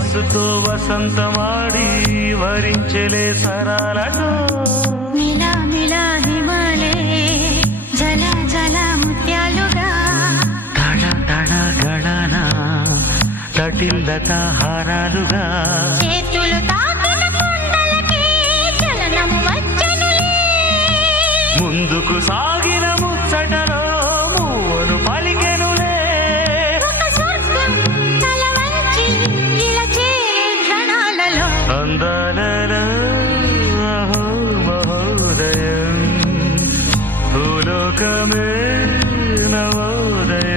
వయస్సుతో వసంతమాడి వరించెలే సరాలటో మిలా మిలా హిమాలే జల జల ముత్యాలుగా తడ తడ గడన తటిల్లత హారాలుగా చేతులు తాకిన కుండలకి చలనం వచ్చనులే ముందుకు సాగిన ముచ్చటలో మూవను పలికెనులే ఒక స్వర్గం తల వంచి ఇలా చేరే క్షణాలలో అందాలలో అహో మహోదయం భూలోకమే నవోదయం.